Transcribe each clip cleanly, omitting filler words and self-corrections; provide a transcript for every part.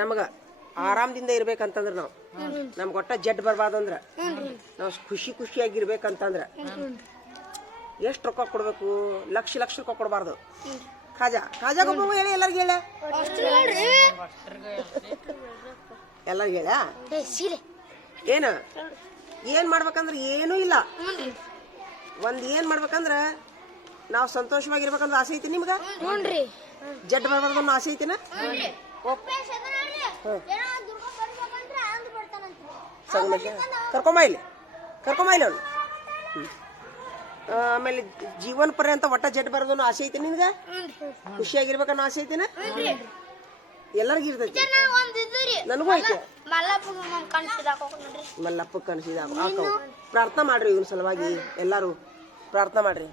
ನಮಗ ಆರಾಮದಿಂದ ಇರ್ಬೇಕಂತಂದ್ರ ನಾವು ನಮ್ಗೆ ಒಟ್ಟ ಜಡ್ ಬರ್ಬಾರ್ದಂದ್ರ ನಾವು ಖುಷಿಯಾಗಿರ್ಬೇಕಂತಂದ್ರ ಎಷ್ಟು ರೊಕ್ಕ ಕೊಡ್ಬೇಕು? ಲಕ್ಷ ರೊಕ್ಕ ಕೊಡಬಾರ್ದು. ಖಾಜಾಗೊಬ್ಬ ಹೇಳಿ ಎಲ್ಲರಿಗೂ ಹೇಳ ಎಲ್ಲರಿಗೂ ಹೇಳ ಏನ್ ಮಾಡ್ಬೇಕಂದ್ರ ಏನೂ ಇಲ್ಲ. ಏನ್ ಮಾಡ್ಬೇಕಂದ್ರ ನಾವು ಸಂತೋಷವಾಗಿರ್ಬೇಕಂದ್ರ ಆಸೆ ಐತಿ ನಿಮ್ಗ? ಜಡ್ ಬರ್ಬಾರ್ದು ಅನ್ನೋ ಆಸೆ ಐತಿನ? ಕರ್ಕೊಂಬ ಇಲ್ಲಿ ಅವ್ನು. ಆಮೇಲೆ ಜೀವನ ಪರ್ಯಂತ ಒಟ್ಟ ಜಡ್ ಬರೋದನ್ನು ಆಸೆ ಐತಿ ನಿನ್ಗ? ಖುಷಿಯಾಗಿರ್ಬೇಕನ್ನೋ ಆಸೆ ಐತಿನ? ಎಲ್ಲರಿಗೂ ಇರ್ತೈತಿ, ನನಗೂ ಐತಿ. ಮಲ್ಲಪ್ಪ ಕನಸಿದ ಪ್ರಾರ್ಥನಾ ಮಾಡ್ರಿ, ಇವನ್ ಸಲುವಾಗಿ ಎಲ್ಲಾರು ಪ್ರಾರ್ಥನಾ ಮಾಡ್ರಿ.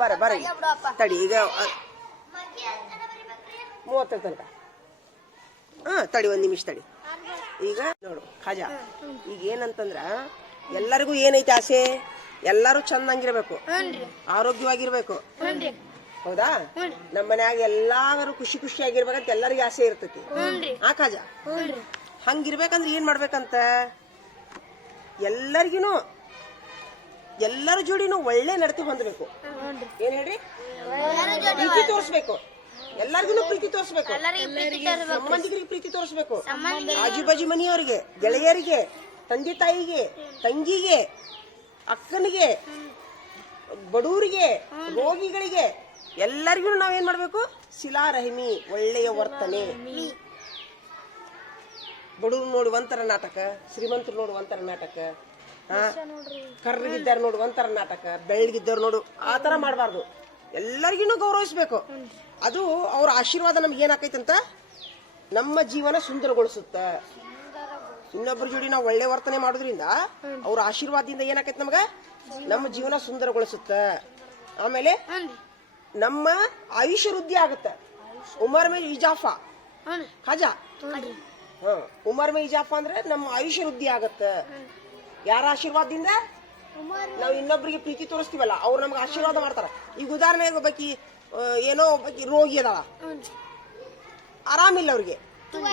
ಬರ್ರಿ ತಡಿ, ಈಗ 30 ತನಕ ತಡಿ, 1 ನಿಮಿಷ ತಡಿ. ಈಗ ನೋಡು ಖಾಜಾ, ಈಗ ಏನಂತಂದ್ರ ಎಲ್ಲರಿಗೂ ಏನೈತಿ ಆಸೆ? ಎಲ್ಲಾರು ಚಂದಂಗಿರ್ಬೇಕು, ಆರೋಗ್ಯವಾಗಿರ್ಬೇಕು, ಹೌದಾ? ನಮ್ಮ ಮನ್ಯಾಗ ಎಲ್ಲಾರು ಖುಷಿಯಾಗಿರ್ಬೇಕಂತ ಎಲ್ಲರಿಗೂ ಆಸೆ ಇರ್ತೈತಿ. ಆ ಖಾಜಾ, ಹಂಗಿರ್ಬೇಕಂದ್ರ ಏನ್ ಮಾಡ್ಬೇಕಂತ? ಎಲ್ಲರ ಜೋಡಿನೂ ಒಳ್ಳೆ ನಡತೆ ಹೊಂದಬೇಕು. ಏನ್ ಹೇಳ್ರಿ? ಪ್ರೀತಿ ತೋರಿಸ್ಬೇಕು, ಎಲ್ಲರಿಗೂ ಪ್ರೀತಿ ತೋರಿಸ್ಬೇಕು, ಸಂಬಂಧಿಕರಿಗೆ ಪ್ರೀತಿ ತೋರಿಸ್ಬೇಕು, ಆಜು ಬಾಜು ಮನೆಯವರಿಗೆ, ಗೆಳೆಯರಿಗೆ, ತಂದೆ ತಾಯಿಗೆ, ತಂಗಿಗೆ, ಅಕ್ಕನಿಗೆ, ಬಡವರಿಗೆ, ರೋಗಿಗಳಿಗೆ ಎಲ್ಲರಿಗೂ ನಾವೇನ್ ಮಾಡ್ಬೇಕು? ಶಿಲಾರಹಿಮಿ, ಒಳ್ಳೆಯ ವರ್ತನೆ. ಬಡವ್ರು ನೋಡಿ ಒಂಥರ ನಾಟಕ, ಶ್ರೀಮಂತರು ನೋಡು ಒಂಥರ ನಾಟಕ, ಕರ್ರಗಿದ್ದಾರು ನೋಡು ಒಂಥರ ನಾಟಕ, ಬೆಳ್ಳಗಿದ್ದವ್ರು ನೋಡು ಆ ತರ ಮಾಡಬಾರ್ದು. ಎಲ್ಲರಿಗೂ ಗೌರವಿಸ್ಬೇಕು. ಅದು ಅವ್ರ ಆಶೀರ್ವಾದ ನಮ್ಗೆ ಏನಾಕೈತಂತ? ನಮ್ಮ ಜೀವನ ಸುಂದರಗೊಳಿಸುತ್ತ. ಇನ್ನೊಬ್ಬರ ಜೋಡಿ ನಾವು ಒಳ್ಳೆ ವರ್ತನೆ ಮಾಡೋದ್ರಿಂದ ಅವ್ರ ಆಶೀರ್ವಾದದಿಂದ ಏನಾಕೈತಿ ನಮಗ? ನಮ್ಮ ಜೀವನ ಸುಂದರಗೊಳಿಸುತ್ತ. ಆಮೇಲೆ ನಮ್ಮ ಆಯುಷ್ಯ ವೃದ್ಧಿ ಆಗುತ್ತ. ಉಮರ್ ಮೇ ಇಜಾಫಾ ಖಾಜಾ, ಉಮರ್ ಮೇ ಇಜಾಫಾ ಅಂದ್ರೆ ನಮ್ಮ ಆಯುಷ್ಯ ವೃದ್ಧಿ ಆಗತ್ತ. ಯಾರ ಆಶೀರ್ವಾದದಿಂದ? ನಾವು ಇನ್ನೊಬ್ಬರಿಗೆ ಪ್ರೀತಿ ತೋರಿಸ್ತೀವಲ್ಲ, ಅವ್ರು ನಮ್ಗೆ ಆಶೀರ್ವಾದ ಮಾಡ್ತಾರ. ಈಗ ಉದಾಹರಣೆಗೆ ಒಬ್ಬಾಕಿ ಏನೋ ಒಬ್ಬಾಕಿ ರೋಗಿ ಅದಾಳ, ಆರಾಮಿಲ್ಲ ಅವ್ರಿಗೆ,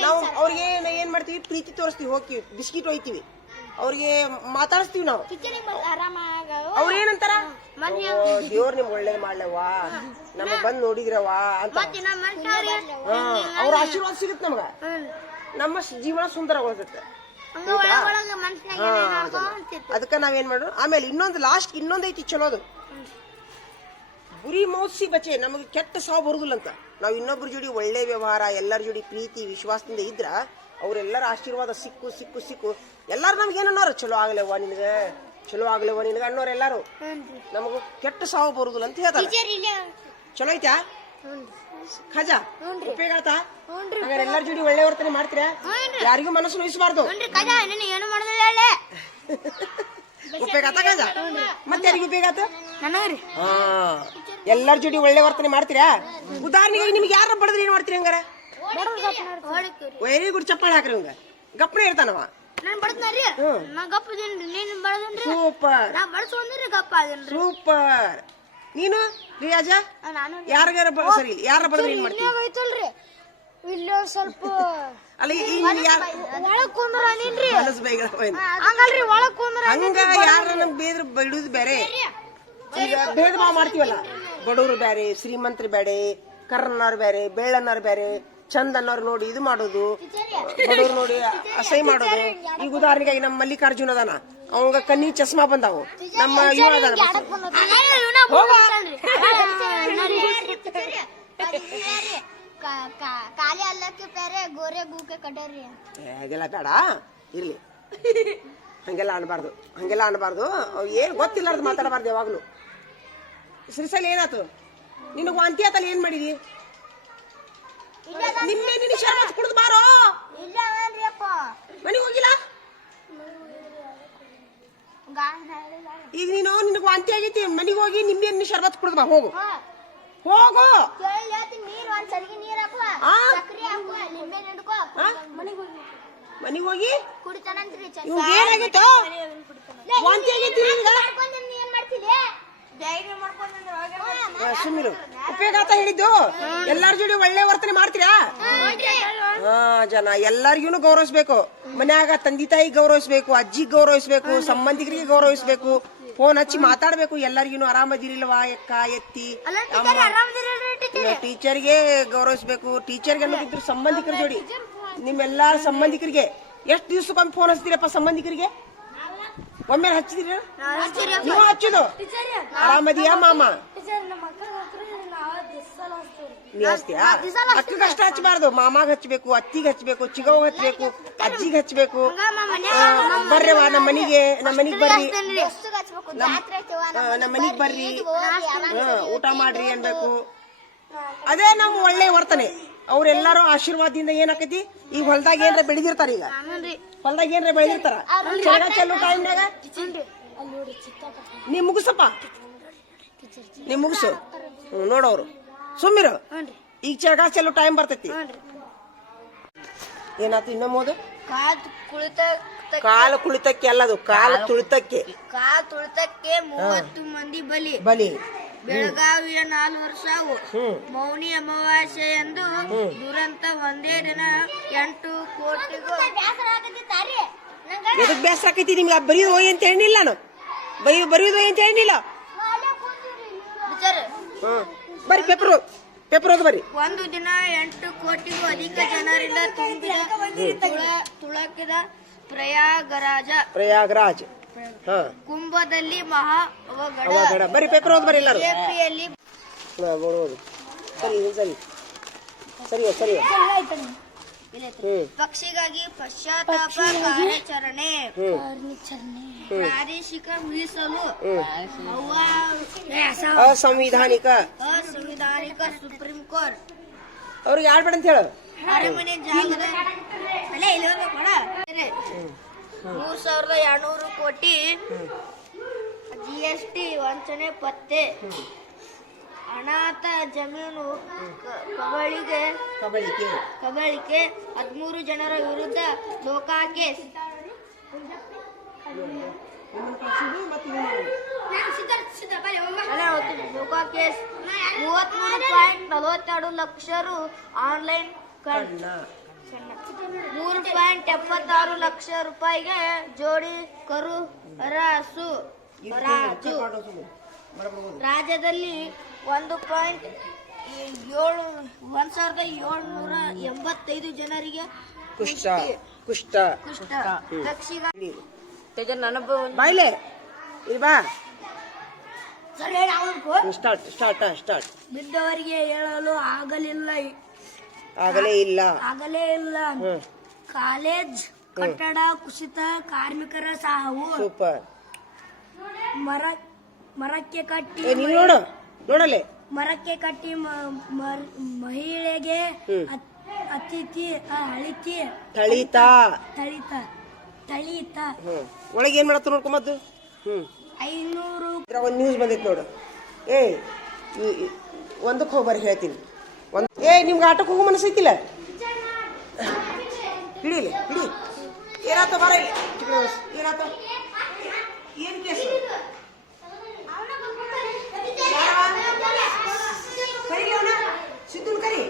ನಾವು ಅವ್ರಿಗೆ ಏನ್ ಮಾಡ್ತೀವಿ? ಪ್ರೀತಿ ತೋರಿಸ್ತೀವಿ, ಹೋಗ್ತೀವಿ, ಬಿಸ್ಕಿಟ್ ಒಯ್ತೀವಿ, ಅವ್ರಿಗೆ ಮಾತಾಡಿಸ್ತೀವಿ ನಾವು. ಅವ್ರ ಏನಂತಾರ? ದೇವ್ರ ನಿಮ್ಗೆ ಒಳ್ಳೇದ್ ಮಾಡ್ಲವಾ, ನಮಗ್ ಬಂದ್ ನೋಡಿದ್ರವಾ ಅಂತ ಅವ್ರ ಆಶೀರ್ವಾದ ಸಿಗುತ್ತೆ ನಮ್ಗ. ನಮ್ಮ ಜೀವನ ಸುಂದರಗೊಳಿಸುತ್ತೆ. ಅದಕ್ಕ ನಾವೇನ್ ಮಾಡೋದು? ಆಮೇಲೆ ಇನ್ನೊಂದೈತಿ ಚಲೋದು, ಬುರಿ ಮೌಸಿ ಬಚೆ, ನಮಗೆ ಕೆಟ್ಟ ಸಾವು ಬರುದಿಲ್ಲ ಅಂತ. ನಾವು ಇನ್ನೊಬ್ರ ಜೋಡಿ ಒಳ್ಳೆ ವ್ಯವಹಾರ, ಎಲ್ಲರ ಜೋಡಿ ಪ್ರೀತಿ ವಿಶ್ವಾಸದಿಂದ ಇದ್ರ ಅವ್ರೆಲ್ಲರ ಆಶೀರ್ವಾದ ಸಿಕ್ಕು ಎಲ್ಲಾರು ನಮ್ಗೆ ಏನನ್ನೋರು? ಚಲೋ ಆಗ್ಲೇವ ನಿನಗೆ, ಚಲೋ ಆಗ್ಲೇವ ನಿನಗೆ ಅನ್ನೋರು ಎಲ್ಲಾರು. ನಮಗೂ ಕೆಟ್ಟ ಸಾವು ಬರುದಿಲ್ಲ ಅಂತ ಹೇಳ್ತಾರೆ. ಚಲೋ ಐತಾ ಖಾಜಾ? ಉಪಯೋಗ ಆತಾ? ಹಂಗಾರೆ ಎಲ್ಲರ ಜೋಡಿ ಒಳ್ಳೆ ವರ್ತನೆ ಮಾಡ್ತೀರಾ? ಯಾರಿಗೂ ಮನಸ್ಸು ನೋಯಿಸಬಾರ್ದು. ಉಪಯೋಗ ಆತ ಖಾಜಾ? ಮತ್ತೆ ಯಾರಿಗೂ ಉಪಯೋಗ ಆತ? ಎಲ್ಲರ ಜೋಡಿ ಒಳ್ಳೆ ವರ್ತನೆ ಮಾಡ್ತೀರಾ? ಉದಾಹರಣೆಗೆ ನಿಮ್ಗೆ ಯಾರ ಬಡದ್ರೆ ಏನ್ ಮಾಡ್ತೀರಿ? ಹಂಗಾರ ವೆರಿ ಗುಡ್, ಚಪ್ಪಾಳೆ ಹಾಕ್ರಿ. ಹಂಗ ಗಪ್ಪನೆ ಇರ್ತಾನವ. ಸೂಪರ್. ನೀನು ರಿಯಾಜ ಯಾರ ಸರಿ ಯಾರ ಬಡದ್ರೆ ಏನ್ ಮಾಡ್ತೀವಿ? ಸ್ವಲ್ಪ ಅಲ್ಲ ಹಂಗ ಯಾರ ನಮ್ಗೆ ಬೇದ್ರ ಬಿಡುದು ಬೇರೆ. ಈಗ ಭೇದ ಭಾವ ಮಾಡ್ತೀವಲ್ಲ, ಬಡವರು ಬೇರೆ, ಶ್ರೀಮಂತರು ಬೇರೆ, ಕರ್ರನ್ನವ್ರು ಬೇರೆ, ಬೆಳ್ಳನ್ನವ್ರು ಬೇರೆ, ಚಂದ ಅನ್ನೋರು ನೋಡಿ ಇದು ಮಾಡೋದು, ಬಡವ್ರು ನೋಡಿ ಅಸಹ್ಯ ಮಾಡೋದು. ಈಗ ಉದಾಹರಣೆಗಾಗಿ ನಮ್ಮ ಮಲ್ಲಿಕಾರ್ಜುನ ಅದಾನ, ಅವಂಗ ಕಣ್ಣಿ ಚಸ್ಮಾ ಬಂದಾವು. ನಮ್ಮ ಇವ ಅದಾನ, ಹಾಗೆಲ್ಲ ಬೇಡ ಇರ್ಲಿ, ಹಂಗೆಲ್ಲ ಅನ್ಬಾರ್ದು. ಏನ್ ಗೊತ್ತಿಲ್ಲಾರ್ದು ಮಾತಾಡಬಾರ್ದು ಯಾವಾಗ್ಲು. ಶ್ರೀಶೈಲ ಏನಾತು? ನಿನಗ್ ವಾಂತಿ ಆತಲ್ಲ, ಏನ್ ಮಾಡಿದಿ? ನಿನ್ನೆ ಶರಬತ್ ಕುಡ್ದು ಬಾರೋ. ಮನೆಗೆ ಹೋಗಿಲ್ಲ? ಈಗ ನಿನಗ್ ವಾಂತಿ ಆಗೈತಿ, ಮನೆಗೆ ಹೋಗಿ ನಿಂಬೆ ಶರಬತ್ ಕುಡ್ದು ಬಾ. ಹೋಗು. ಮನೆಗೆ ಹೋಗಿ ಏನಾಗೈತೋ? ವಾಂತಿ ಆಗೈತಿ. ಸುಮ್ಮಿರು. ಉಪಯೋಗ ಅಂತ ಹೇಳಿದ್ದು ಎಲ್ಲಾರ ಜೋಡಿ ಒಳ್ಳೆ ವರ್ತನೆ ಮಾಡ್ತೀರಾ? ಜನ ಎಲ್ಲರಿಗೂ ಗೌರವಿಸ್ಬೇಕು. ಮನ್ಯಾಗ ತಂದೆ ತಾಯಿ ಗೌರವಿಸ್ಬೇಕು, ಅಜ್ಜಿ ಗೌರವಿಸ್ಬೇಕು, ಸಂಬಂಧಿಕರಿಗೆ ಗೌರವಿಸ್ಬೇಕು, ಫೋನ್ ಹಚ್ಚಿ ಮಾತಾಡ್ಬೇಕು. ಎಲ್ಲರಿಗೂ ಆರಾಮದಿರಿಲ್ವಾ ಎಕ್ಕ ಎತ್ತಿ. ಟೀಚರ್ಗೆ ಗೌರವಿಸ್ಬೇಕು. ಟೀಚರ್ಗೆ ಅನ್ನೋದಿದ್ರು ಸಂಬಂಧಿಕರ ಜೋಡಿ, ನಿಮ್ಮೆಲ್ಲಾ ಸಂಬಂಧಿಕರಿಗೆ ಎಷ್ಟು ದಿವ್ಸಕ್ಕೊಮ್ಮೆ ಫೋನ್ ಹಚ್ತೀರಪ್ಪ? ಸಂಬಂಧಿಕರಿಗೆ ಒಮ್ಮೆ ಹಚ್ಚಿದಿರ? ನೀವು ಹಚ್ಚುದು? ಆರಾಮದಿಯಾ ಮಾಮ? ನೀ ಹಚ್ತೀಯಾ? ಅಕ್ಕಗ ಅಷ್ಟ ಹಚ್ಚಬಾರ್ದು, ಮಾಮಾಗ ಹಚ್ಬೇಕು, ಅತ್ತಿಗೆ ಹಚ್ಬೇಕು, ಚಿಗವ್ ಹಚ್ಬೇಕು, ಅಜ್ಜಿಗೆ ಹಚ್ಬೇಕು. ಬರ್ರವಾ ನಮ್ಮ ಮನಿಗೆ ಬರ್ರಿ, ನಮ್ಮ ಮನಿಗ್ ಬರ್ರಿ, ಊಟ ಮಾಡ್ರಿ ಅನ್ಬೇಕು. ಅದೇ ನಮ್ಮ ಒಳ್ಳೆ ವರ್ತನೆ. ಅವ್ರೆಲ್ಲಾರು ಆಶೀರ್ವಾದದಿಂದ ಏನಾಕೈತಿ, ಈಗ ಹೊಲ್ದಾಗ ಏನ್ರ ಬೆಳೆದಿರ್ತಾರ, ಈಗ ಹೊಲ್ದಾಗ ಏನ್ರ ಬೆಳೆದಿರ್ತಾರ, ಚರಗ ಚೆಲ್ಲೋ ಟೈಮ್ನಾಗ ನೀ ಮುಗಿಸಪ್ಪ, ನೀ ಮುಗಿಸು. ನೋಡವ್ರು ಸುಮ್ಮಿರು. ಈಗ ಚರಗ ಚೆಲ್ಲೋ ಟೈಮ್ ಬರ್ತೈತಿ. ಏನಾಯ್ತು ಇನ್ನೊಮ್ಮೋದು? ಕಾಲು ಕುಳಿತಕ್ಕೆ ಅಲ್ಲದು, ಕಾಲು ತುಳಿತಕ್ಕೆ. 30 ಮಂದಿ ಬಲಿ. ಬೆಳಗಾವಿಯ 4 ವರ್ಷವು ಮೌನಿ ಅಮಾವಾಸ್ಯೆ ಎಂದು ದುರಂತ ಒಂದೇ ದಿನ 8 ಕೋಟಿಗೂ. ಎದಕ್ ಬೇಸರ ಆಕೈತಿ ನಿಮ್ಗೆ? ಬರೀದು ಹೋಗಿ ಅಂತ ಹೇಳಿಲ್ಲ ನಾನು, ಬರೀದು ಹೋಗಿ ಅಂತ ಹೇಳಿಲ್ಲ. ಬರೀ ಪೇಪರ್ ಓದು ಬರೀ. ಒಂದು ದಿನ 8 ಕೋಟಿಗೂ ಅಧಿಕ ಜನರಿಂದ ತುಂಬಿದ ತುಳಕಿದ ಪ್ರಯಾಗರಾಜ್ ಕುಂಭದಲ್ಲಿ ಮಹಾ ಅವಘಡ. ಬರೀ ಪೇಪರ್ ಓದ್ ಬರೀ ಎಲ್ಲರೂ. ಸರಿ ಪಕ್ಷಿಗಾಗಿ ಪಶ್ಚಾತ್ತಾಪ ಕಾರ್ಯಾಚರಣೆ, ಪ್ರಾದೇಶಿಕ ಮೀಸಲು, ಅಸಂವಿಧಾನಿಕ ಸುಪ್ರೀಂ ಕೋರ್ಟ್. ಅವ್ರಿಗೆ ಆಡ್ಬೇಡ ಅಂತ ಹೇಳು. ಅರಮನೆ ಜಾಗದ 3200 ಕೋಟಿ GST ವಂಚನೆ ಪತ್ತೆ. ಅನಾಥ ಜಮೀನು ಕಬಳಿಕೆ 13 ಜನರ ವಿರುದ್ಧ ಲೋಕಾ ಕೇಸ್. 33.42 ಲಕ್ಷ ರು ಆನ್ಲೈನ್ ಕಳ್ಳ. 3.76 ಲಕ್ಷ ರೂಪಾಯಿಗೆ ಜೋಡಿ ಕರು ಹರಾಜು. ರಾಜ್ಯದಲ್ಲಿ 1,785 ಜನರಿಗೆ ಕುಷ್ಠ. ಬಾಯ್ಲೆ ಬಾ. ಸ್ಟಾರ್ಟ್. ಬಿದ್ದವರಿಗೆ ಹೇಳಲು ಆಗಲೇ ಇಲ್ಲ. ಕಾಲೇಜ್ ಕಟ್ಟಡ ಕುಸಿತ, ಕಾರ್ಮಿಕರ ಸಾವು. ಸೂಪರ್. ಮರಕ್ಕೆ ಕಟ್ಟಿ ಮರಕ್ಕೆ ಕಟ್ಟಿ ಮಹಿಳೆಗೆ ಥಳಿತ. ಒಳಗೆ ಏನ್ ಮಾಡತ್ತ ನೋಡ್ಕೊಂಬದ್ದು. 500 ಒಂದು ನ್ಯೂಸ್ ಬಂದೈತಿ ನೋಡು. ಒಂದಕ್ಕೆ ಹೋಗ್ಬಾರಿ ಹೇಳ್ತೀನಿ. ನಿಮ್ಗೆ ಆಟಕ್ಕೆ ಹೋಗೋ ಮನಸ್ಸೈತಿಲ್ಲ? ಹಿಡಿ ಏನಾತ ಬರ ಇಲ್ಲಿ. ಏನಾತ? ಏನ್ ಕೇಸು? ಕರೀಲಿ ಅವನ, ಸಿದ್ದುನ್ ಕರಿ.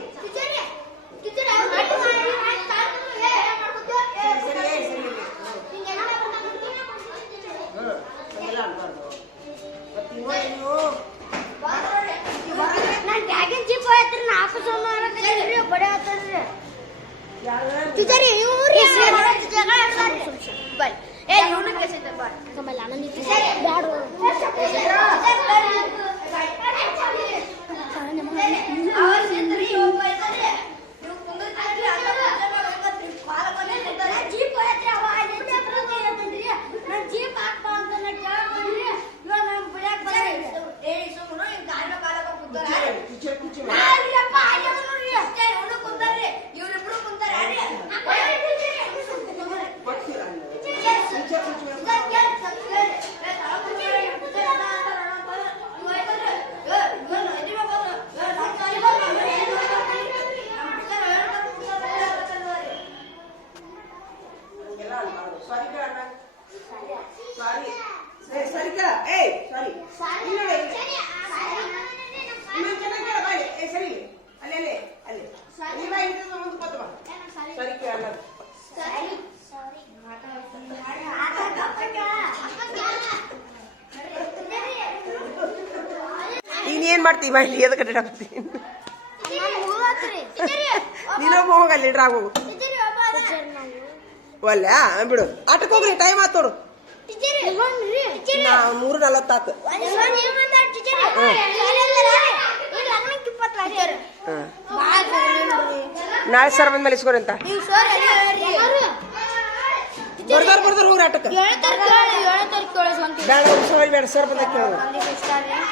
ಅನ್ನೋದು. ಈಗ ಏನ್ ಮಾಡ್ತೀವಿ ಬಾ ಇಲ್ಲಿ ಎದಕ್ಕೆ ಅಡ್ಡಾಡಕತ್ತಿ ನೀನೊಬ್ಬ ಹೋಗಲ್ಲ ಲೀಡ್ರ್ ಆಗೋಗು ಒಲ್ಲ ಬಿಡು ಆಟಕ್ಕೆ ಹೋಗ್ರಿ ಟೈಮ್ ಆತ್ ನೋಡು 3:40 ಆತು. ನಾಳೆ ಸರ್ ಬಂದ್ಮೇಲೆ ಇಸ್ಕೊರಿ ಅಂತ ಬರ್ದಾರ ಹೋಗ್ರಿ ಆಟಕ್ಕೆ. ಬೇಡ ಸರ್ ಬಂದಾಗ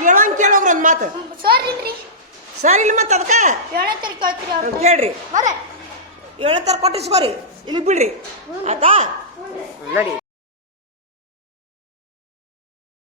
ಕೇಳೋಂಗ್ ಕೇಳೋಗ್ರಿ ಒಂದ್ ಮಾತು. ಸರ್ ಇಲ್ಲ ಮತ್ತ ಅದಕ್ಕ ಕೇಳ್ರಿ 7 ತರ ಕೊಟ್ಟಿಸ್ಕೋರಿ ಇಲ್ಲಿ ಬಿಡ್ರಿ ಆಯ್ತಾ ನಡಿ.